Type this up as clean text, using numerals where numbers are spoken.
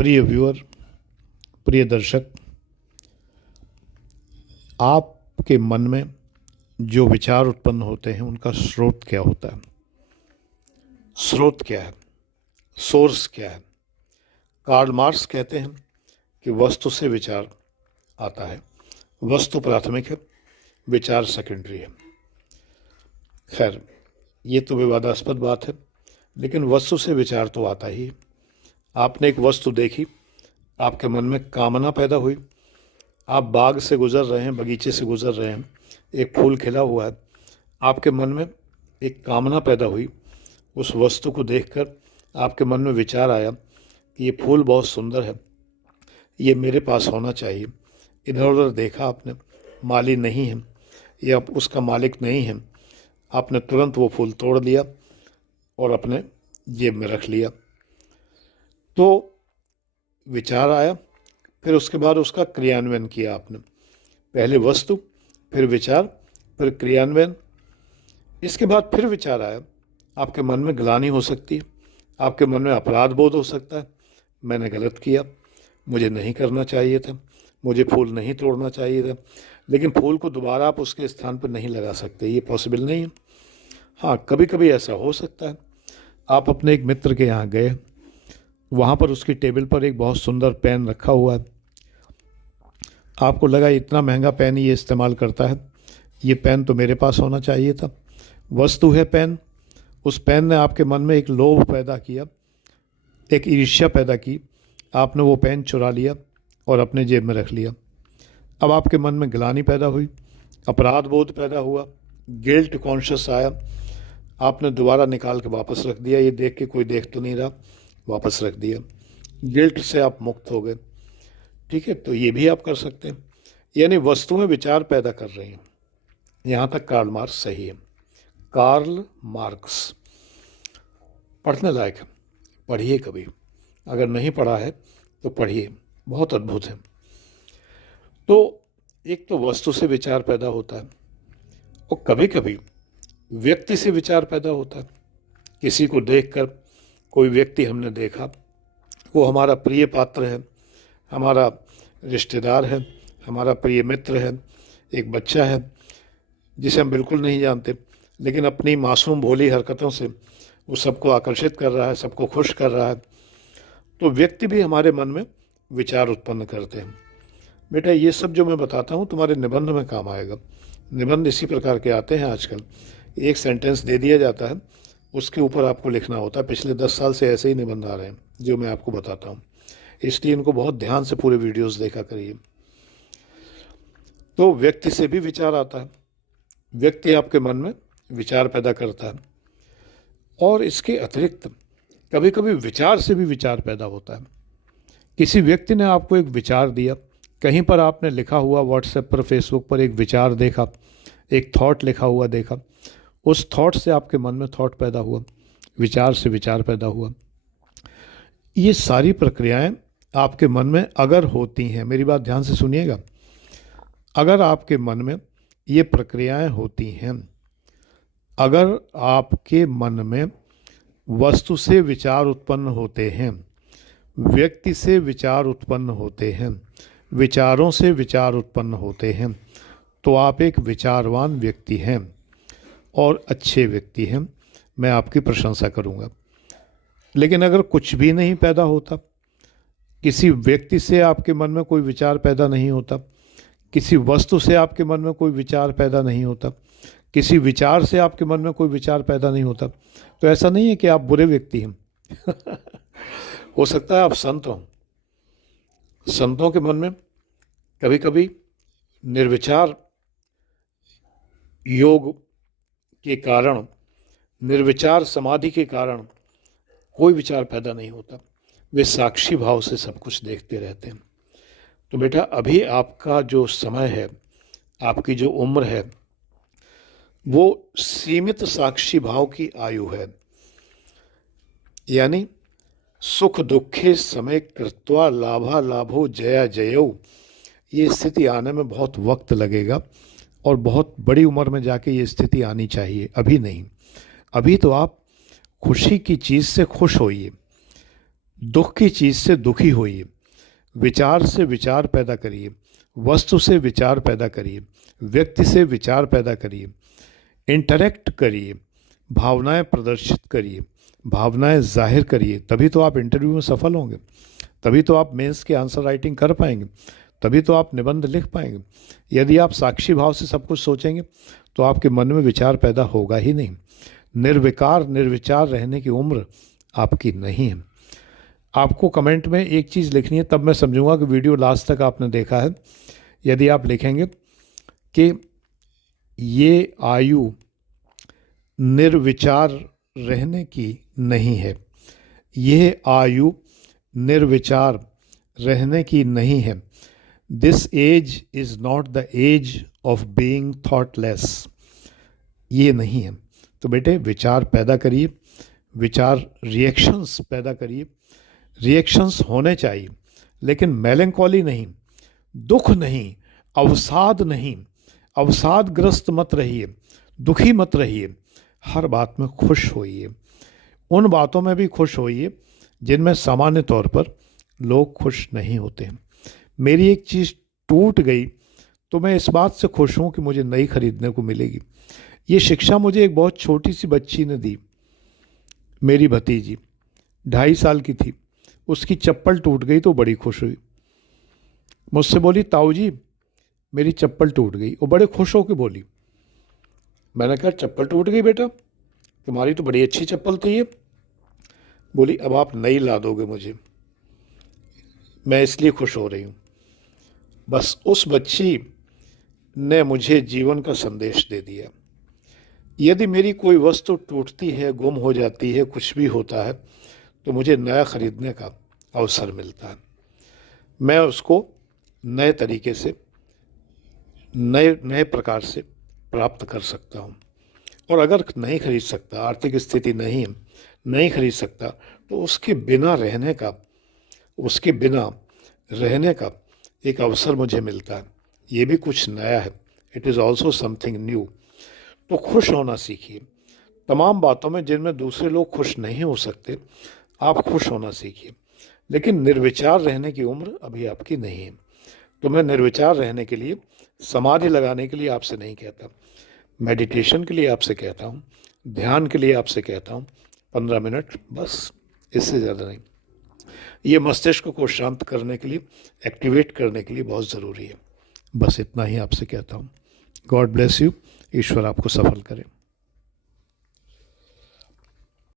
प्रिय व्यूअर, प्रिय दर्शक, आपके मन में जो विचार उत्पन्न होते हैं उनका स्रोत क्या होता है? स्रोत क्या है? सोर्स क्या है? कार्ल मार्क्स कहते हैं कि वस्तु से विचार आता है, वस्तु प्राथमिक है, विचार सेकेंडरी है। खैर, ये तो विवादास्पद बात है, लेकिन वस्तु से विचार तो आता ही है। आपने एक वस्तु देखी, आपके मन में कामना पैदा हुई, आप बाग से गुजर रहे हैं, बगीचे से गुजर रहे हैं, एक फूल खिला हुआ है, आपके मन में एक कामना पैदा हुई, उस वस्तु को देखकर आपके मन में विचार आया कि ये फूल बहुत सुंदर है, ये मेरे पास होना चाहिए। इधर उधर देखा आपने, माली नहीं है या उसका मालिक नहीं है, आपने तुरंत वो फूल तोड़ लिया और अपने जेब में रख लिया। तो विचार आया, फिर उसके बाद उसका क्रियान्वयन किया आपने। पहले वस्तु, फिर विचार, फिर क्रियान्वयन। इसके बाद फिर विचार आया, आपके मन में ग्लानि हो सकती है, आपके मन में अपराध बोध हो सकता है, मैंने गलत किया, मुझे नहीं करना चाहिए था, मुझे फूल नहीं तोड़ना चाहिए था। लेकिन फूल को दोबारा आप उसके स्थान पर नहीं लगा सकते, ये पॉसिबल नहीं है। हाँ, कभी कभी ऐसा हो सकता है। आप अपने एक मित्र के यहाँ गए, वहाँ पर उसकी टेबल पर एक बहुत सुंदर पेन रखा हुआ है। आपको लगा इतना महंगा पेन ये इस्तेमाल करता है, ये पेन तो मेरे पास होना चाहिए था। वस्तु है पेन, उस पेन ने आपके मन में एक लोभ पैदा किया, एक ईर्ष्या पैदा की, आपने वो पेन चुरा लिया और अपने जेब में रख लिया। अब आपके मन में ग्लानि पैदा हुई, अपराध बोध पैदा हुआ, गिल्ट कॉन्शियस आया, आपने दोबारा निकाल के वापस रख दिया। ये देख के कोई देख तो नहीं रहा, वापस रख दिया। गिल्ट से आप मुक्त हो गए। ठीक है, तो ये भी आप कर सकते हैं, यानी वस्तुएं विचार पैदा कर रही हैं। यहाँ तक कार्ल मार्क्स सही है। कार्ल मार्क्स पढ़ने लायक है, पढ़िए कभी, अगर नहीं पढ़ा है तो पढ़िए, बहुत अद्भुत है। तो एक तो वस्तु से विचार पैदा होता है, और कभी कभी व्यक्ति से विचार पैदा होता है। किसी को देखकर, कोई व्यक्ति हमने देखा, वो हमारा प्रिय पात्र है, हमारा रिश्तेदार है, हमारा प्रिय मित्र है, एक बच्चा है जिसे हम बिल्कुल नहीं जानते, लेकिन अपनी मासूम भोली हरकतों से वो सबको आकर्षित कर रहा है, सबको खुश कर रहा है। तो व्यक्ति भी हमारे मन में विचार उत्पन्न करते हैं। बेटा, ये सब जो मैं बताता हूँ तुम्हारे निबंध में काम आएगा। निबंध इसी प्रकार के आते हैं आजकल, एक सेंटेंस दे दिया जाता है, उसके ऊपर आपको लिखना होता है। पिछले 10 साल से ऐसे ही निबंध आ रहे हैं जो मैं आपको बताता हूँ, इसलिए इनको बहुत ध्यान से पूरे वीडियोस देखा करिए। तो व्यक्ति से भी विचार आता है, व्यक्ति आपके मन में विचार पैदा करता है, और इसके अतिरिक्त कभी कभी विचार से भी विचार पैदा होता है। किसी व्यक्ति ने आपको एक विचार दिया, कहीं पर आपने लिखा हुआ व्हाट्सएप पर, फेसबुक पर एक विचार देखा, एक थॉट लिखा हुआ देखा, उस थॉट से आपके मन में थॉट पैदा हुआ, विचार से विचार पैदा हुआ। ये सारी प्रक्रियाएं आपके मन में अगर होती हैं, मेरी बात ध्यान से सुनिएगा, अगर आपके मन में ये प्रक्रियाएं होती हैं, अगर आपके मन में वस्तु से विचार उत्पन्न होते हैं, व्यक्ति से विचार उत्पन्न होते हैं, विचारों से विचार उत्पन्न होते हैं, तो आप एक विचारवान व्यक्ति हैं और अच्छे व्यक्ति हैं, मैं आपकी प्रशंसा करूंगा। लेकिन अगर कुछ भी नहीं पैदा होता, किसी व्यक्ति से आपके मन में कोई विचार पैदा नहीं होता, किसी वस्तु से आपके मन में कोई विचार पैदा नहीं होता, किसी विचार से आपके मन में कोई विचार पैदा नहीं होता, तो ऐसा नहीं है कि आप बुरे व्यक्ति हैं। हो सकता है आप संत हों, संतों के मन में कभी कभी निर्विचार योग के कारण, निर्विचार समाधि के कारण कोई विचार पैदा नहीं होता, वे साक्षी भाव से सब कुछ देखते रहते हैं। तो बेटा, अभी आपका जो समय है, आपकी जो उम्र है, वो सीमित साक्षी भाव की आयु है, यानी सुख दुखे समय कृत्वा लाभा लाभो जया जयो, ये स्थिति आने में बहुत वक्त लगेगा, और बहुत बड़ी उम्र में जाके ये स्थिति आनी चाहिए, अभी नहीं। अभी तो आप खुशी की चीज़ से खुश होइए, दुख की चीज़ से दुखी होइए, विचार से विचार पैदा करिए, वस्तु से विचार पैदा करिए, व्यक्ति से विचार पैदा करिए, इंटरेक्ट करिए, भावनाएं प्रदर्शित करिए, भावनाएं जाहिर करिए। तभी तो आप इंटरव्यू में सफल होंगे, तभी तो आप मेंस के आंसर राइटिंग कर पाएंगे, तभी तो आप निबंध लिख पाएंगे। यदि आप साक्षी भाव से सब कुछ सोचेंगे तो आपके मन में विचार पैदा होगा ही नहीं। निर्विकार निर्विचार रहने की उम्र आपकी नहीं है। आपको कमेंट में एक चीज़ लिखनी है, तब मैं समझूंगा कि वीडियो लास्ट तक आपने देखा है। यदि आप लिखेंगे कि ये आयु निर्विचार रहने की नहीं है, यह आयु निर्विचार रहने की नहीं है, this age is not the age of being thoughtless, ये नहीं है, तो बेटे विचार पैदा करिए, विचार रिएक्शंस पैदा करिए। रिएक्शंस होने चाहिए, लेकिन मेलंकॉली नहीं, दुख नहीं, अवसाद नहीं, अवसादग्रस्त मत रहिए, दुखी मत रहिए। हर बात में खुश होइए, उन बातों में भी खुश होइए जिनमें सामान्य तौर पर लोग खुश नहीं होते हैं। मेरी एक चीज़ टूट गई तो मैं इस बात से खुश हूँ कि मुझे नई खरीदने को मिलेगी। ये शिक्षा मुझे एक बहुत छोटी सी बच्ची ने दी, मेरी भतीजी 2.5 साल की थी। उसकी चप्पल टूट गई तो बड़ी खुश हुई, मुझसे बोली ताऊ जी मेरी चप्पल टूट गई, वो बड़े खुश होकर बोली। मैंने कहा चप्पल टूट गई बेटा, तुम्हारी तो बड़ी अच्छी चप्पल थी ये। बोली अब आप नई ला दोगे मुझे, मैं इसलिए खुश हो रही हूँ। बस उस बच्ची ने मुझे जीवन का संदेश दे दिया। यदि मेरी कोई वस्तु टूटती है, गुम हो जाती है, कुछ भी होता है, तो मुझे नया खरीदने का अवसर मिलता है। मैं उसको नए तरीके से, नए प्रकार से प्राप्त कर सकता हूँ। और अगर नहीं खरीद सकता, आर्थिक स्थिति नहीं खरीद सकता, तो उसके बिना रहने का एक अवसर मुझे मिलता है। ये भी कुछ नया है, it is also something new. तो खुश होना सीखिए। तमाम बातों में जिनमें दूसरे लोग खुश नहीं हो सकते, आप खुश होना सीखिए। लेकिन निर्विचार रहने की उम्र अभी आपकी नहीं है। तो मैं निर्विचार रहने के लिए, समाधि लगाने के लिए आपसे नहीं कहता, मेडिटेशन के लिए आपसे कहता हूँ, ध्यान के लिए आपसे कहता हूँ 15 मिनट, बस, इससे ज़्यादा नहीं। ये मस्तिष्क को शांत करने के लिए, एक्टिवेट करने के लिए बहुत ज़रूरी है। बस इतना ही आपसे कहता हूँ। God bless you. ईश्वर आपको सफल करे।